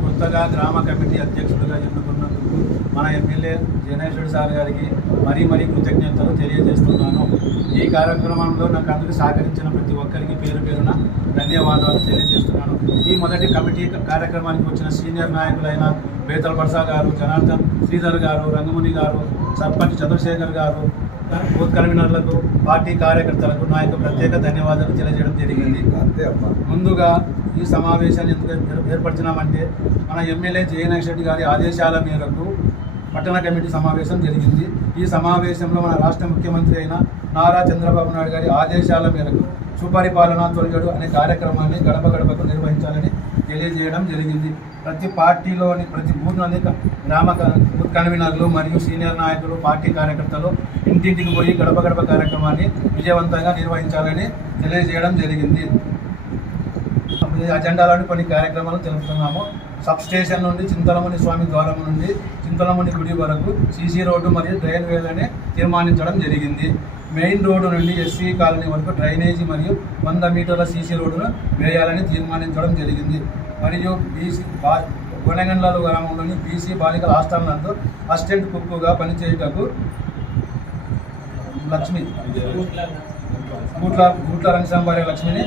కొత్తగా గ్రామ కమిటీ అధ్యక్షుడిగా ఎన్నుకున్నందుకు మన ఎమ్మెల్యే జనేశ్వర్ సార్ గారికి మరీ మరీ కృతజ్ఞతలు తెలియజేస్తున్నాను. ఈ కార్యక్రమంలో నాకు అందరికీ సహకరించిన ప్రతి ఒక్కరికి పేరు పేరున ధన్యవాదాలు తెలియజేస్తున్నాను. ఈ మొదటి కమిటీ కార్యక్రమానికి వచ్చిన సీనియర్ నాయకులైన బేతల పర్సా గారు జనార్దన్ శ్రీధర్ గారు రంగముని గారు సర్పంచ్ చంద్రశేఖర్ గారు బూత్ కన్వీనర్లకు పార్టీ కార్యకర్తలకు నా యొక్క ప్రత్యేక ధన్యవాదాలు తెలియజేయడం జరిగింది. ముందుగా ఈ సమావేశాన్ని ఎందుకు ఏర్పరిచినామంటే మన ఎమ్మెల్యే జయనాథ్ రెడ్డి గారి ఆదేశాల మేరకు పట్టణ కమిటీ సమావేశం జరిగింది. ఈ సమావేశంలో మన రాష్ట్ర ముఖ్యమంత్రి అయిన నారా చంద్రబాబు నాయుడు గారి ఆదేశాల మేరకు సుపరిపాలన తొలగడు అనే కార్యక్రమాన్ని గడప గడపకు నిర్వహించాలని తెలియజేయడం జరిగింది. ప్రతి పార్టీలోని ప్రతి బూత్లోని క- గ్రామ కన్వీనర్లు మరియు సీనియర్ నాయకులు పార్టీ కార్యకర్తలు ఇంటింటికి పోయి గడప గడప కార్యక్రమాన్ని విజయవంతంగా నిర్వహించాలని తెలియజేయడం జరిగింది. అజెండాలోని కొన్ని కార్యక్రమాలు తెలుపుతున్నాము. సబ్ స్టేషన్ నుండి చింతలముని స్వామి ద్వారం నుండి చింతలముని గుడి వరకు సీసీ రోడ్డు మరియు డ్రైన్ వేలని తీర్మానించడం జరిగింది. మెయిన్ రోడ్డు నుండి ఎస్సీ కాలనీ వరకు డ్రైనేజీ మరియు వంద మీటర్ల సీసీ రోడ్డును వేయాలని తీర్మానించడం జరిగింది. మరియు బీసీ బా గుణగండ్ల గ్రామంలోని బీసీ బాలికల హాస్టల్ నందు అసిస్టెంట్ కుక్కుగా పనిచేయుటకు లక్ష్మి గూట్ల గూట్ల రంగసాంబారి లక్ష్మిని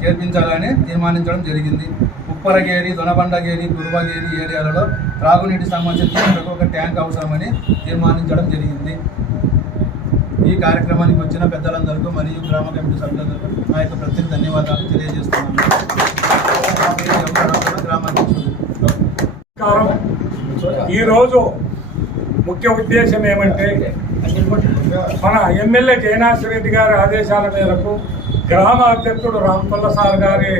చేర్పించాలని తీర్మానించడం జరిగింది. ఉప్పరగేరి దొనబండగేరి గురువగేరి ఏరియాలలో త్రాగునీటి సంబంధించిన ఒక ట్యాంక్ అవసరమని తీర్మానించడం జరిగింది. ఈ కార్యక్రమానికి వచ్చిన పెద్దలందరికీ మరియు గ్రామ కమిటీ సభ్యులందరూ నా యొక్క ప్రత్యేక ధన్యవాదాలు తెలియజేస్తున్నాను. ఈరోజు ముఖ్య ఉద్దేశం ఏమంటే మన ఎమ్మెల్యే జయనాథ్ రెడ్డి గారి ఆదేశాల మేరకు గ్రామ అధ్యక్షుడు రామకొల్ల సార్ గారి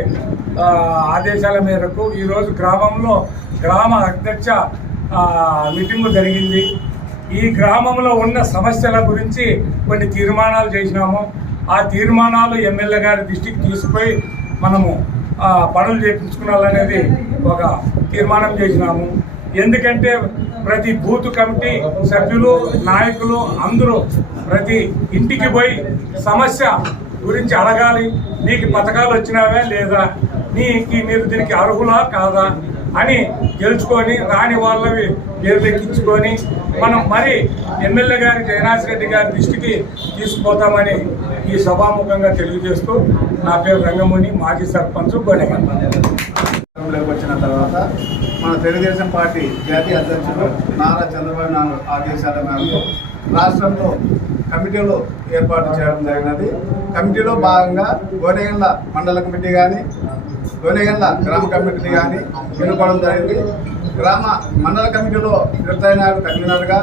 ఆదేశాల మేరకు ఈరోజు గ్రామంలో గ్రామ అధ్యక్ష ఆ, మీటింగు జరిగింది. ఈ గ్రామంలో ఉన్న సమస్యల గురించి కొన్ని తీర్మానాలు చేసినాము. ఆ తీర్మానాలు ఎమ్మెల్యే గారి దృష్టికి తీసుకుపోయి మనము పనులు చేయించుకోవాలనేది ఒక తీర్మానం చేసినాము. ఎందుకంటే ప్రతి బూత్ కమిటీ సభ్యులు నాయకులు అందరూ ప్రతి ఇంటికి పోయి సమస్య గురించి అడగాలి. నీకు పథకాలు వచ్చినావే లేదా? నీకు మీరు దీనికి అర్హులా కాదా? అని గెలుచుకొని రాని వాళ్ళవి పేర్లు మనం మరి ఎమ్మెల్యే గారి జయనాథ్ రెడ్డి గారి దృష్టికి తీసుకుపోతామని ఈ సభాముఖంగా తెలియజేస్తూ నా పేరు రంగముని మాజీ సర్పంచ్ గొడవ అధికారంలోకి వచ్చిన తర్వాత మన తెలుగుదేశం పార్టీ జాతీయ అధ్యక్షుడు నారా చంద్రబాబు నాయుడు ఆదేశాల మేరకు రాష్ట్రంలో కమిటీలు ఏర్పాటు చేయడం జరిగినది. కమిటీలో భాగంగా గోనెగండ్ల మండల కమిటీ కానీ గోనెగండ్ల గ్రామ కమిటీని కానీ ఎన్నుకోవడం జరిగింది. గ్రామ మండల కమిటీలో తిరుపతి నాయుడు కన్వీనర్గా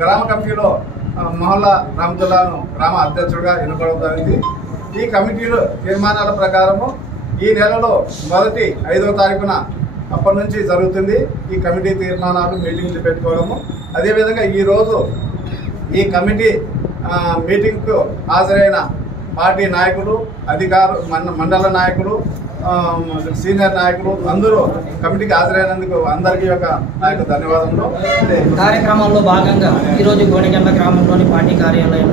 గ్రామ కమిటీలో మహల్లా మొహల్లా రామతుల్లాను గ్రామ అధ్యక్షుడిగా ఎన్నుకోవడం జరిగింది. ఈ కమిటీలో తీర్మానాల ప్రకారము ఈ నెలలో మొదటి ఐదవ తారీఖున అప్పటి నుంచి జరుగుతుంది ఈ కమిటీ తీర్మానాలు మీటింగ్లు పెట్టుకోవడము. అదేవిధంగా ఈరోజు ఈ కమిటీ మీటింగ్కు హాజరైన పార్టీ నాయకులు అధికారులు మండల నాయకులు సీనియర్ నాయకులు అందరూ కమిటీకి హాజరైనందుకు అందరికీ యొక్క నా యొక్క ధన్యవాదములు. కార్యక్రమంలో భాగంగా ఈరోజు గోనెగండ్ల గ్రామంలోని పార్టీ కార్యాలయం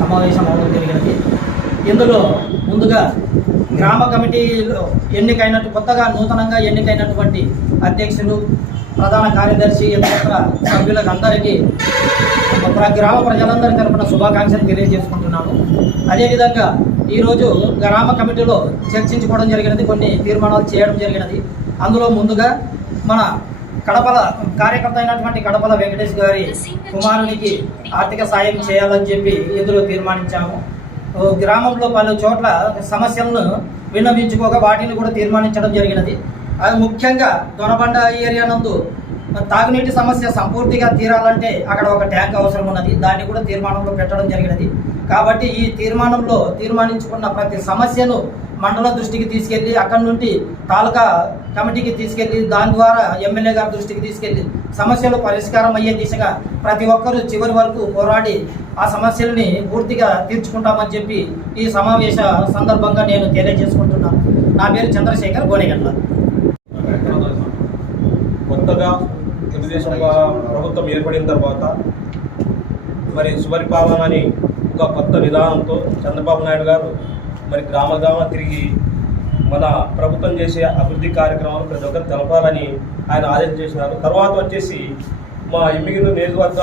సమావేశం అవడం జరిగినది ఇందులో ముందుగా గ్రామ కమిటీలో ఎన్నికైనట్టు కొత్తగా నూతనంగా ఎన్నికైనటువంటి అధ్యక్షులు ప్రధాన కార్యదర్శి ఇతర సభ్యులకు అందరికీ గ్రామ ప్రజలందరి తరపున శుభాకాంక్షలు తెలియజేసుకుంటున్నాను అదేవిధంగా ఈరోజు గ్రామ కమిటీలో చర్చించుకోవడం జరిగినది కొన్ని తీర్మానాలు చేయడం జరిగినది. అందులో ముందుగా మన కడపల కార్యకర్త అయినటువంటి కడపల వెంకటేష్ గారి కుమారునికి ఆర్థిక సాయం చేయాలని చెప్పి ఇందులో తీర్మానించాము. గ్రామంలో పలు చోట్ల సమస్యలను విన్నవించుకోగా వాటిని కూడా తీర్మానించడం జరిగినది. అది ముఖ్యంగా దొనబండ ఏరియా నందు తాగునీటి సమస్య సంపూర్తిగా తీరాలంటే అక్కడ ఒక ట్యాంక్ అవసరం ఉన్నది. దాన్ని కూడా తీర్మానంలో పెట్టడం జరిగినది. కాబట్టి ఈ తీర్మానంలో తీర్మానించుకున్న ప్రతి సమస్యను మండల దృష్టికి తీసుకెళ్ళి అక్కడి నుండి తాలూకా కమిటీకి తీసుకెళ్ళి దాని ద్వారా ఎమ్మెల్యే గారి దృష్టికి తీసుకెళ్ళి సమస్యలు పరిష్కారం అయ్యే దిశగా ప్రతి ఒక్కరూ చివరి వరకు పోరాడి ఆ సమస్యల్ని పూర్తిగా తీర్చుకుంటామని చెప్పి ఈ సమావేశ సందర్భంగా నేను తెలియజేసుకుంటున్నాను. నా పేరు చంద్రశేఖర్ గోనెగండ్ల. కొత్తగా తెలుగుదేశం ప్రభుత్వం ఏర్పడిన తర్వాత మరి సుపరిపాలన అని ఒక కొత్త విధానంతో చంద్రబాబు నాయుడు గారు మరి గ్రామ గ్రామ తిరిగి మన ప్రభుత్వం చేసే అభివృద్ధి కార్యక్రమాలు ప్రతి ఒక్కరు తెలపాలని ఆయన ఆదేశం చేసినారు. తర్వాత వచ్చేసి మా ఎమ్మిగిరి నియోజకవర్గ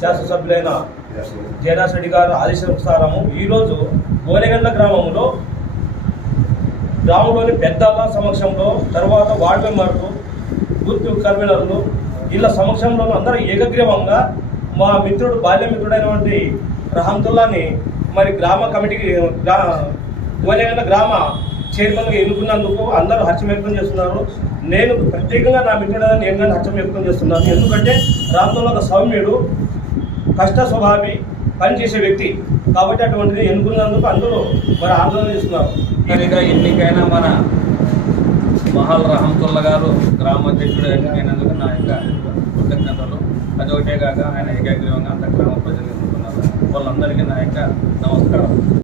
శాసనసభ్యులైన జయనాథ్ రెడ్డి గారు ఆదేశానుసారము ఈరోజు గోనెగండ్ల గ్రామంలో గ్రామంలోని పెద్దల సమక్షంలో తర్వాత వార్డు మెంబర్లు బూత్ కన్వీనర్లు వీళ్ళ సమక్షంలో అందరూ ఏకగ్రీవంగా మా మిత్రుడు బాల్య మిత్రుడైనటువంటి రహంతుల్లాని మరి గ్రామ కమిటీకి గ్రా గ్రామ చైర్మన్గా ఎన్నుకున్నందుకు అందరూ హర్షం వ్యక్తం చేస్తున్నారు. నేను ప్రత్యేకంగా నా మిత్రుడని నేను కానీ హర్షం వ్యక్తం చేస్తున్నాను. ఎందుకంటే రాష్ట్రంలో ఒక సౌమ్యుడు కష్ట స్వభావి పనిచేసే వ్యక్తి. కాబట్టి అటువంటిది ఎన్నుకున్నందుకు అందరూ మరి ఆందోళన చేస్తున్నారు. ఎన్నికైనా మన మహల్ రహంతుల్లా గారు గ్రామాధ్యక్షుడు ఎన్నికైనందుకు నా యొక్క కృతజ్ఞతలు. అదొకటే కాక ఆయన ఏకాగ్రీవంగా అంత గ్రామ ప్రజలు ఎన్నుకున్నారు. వాళ్ళందరికీ నా యొక్క నమస్కారం.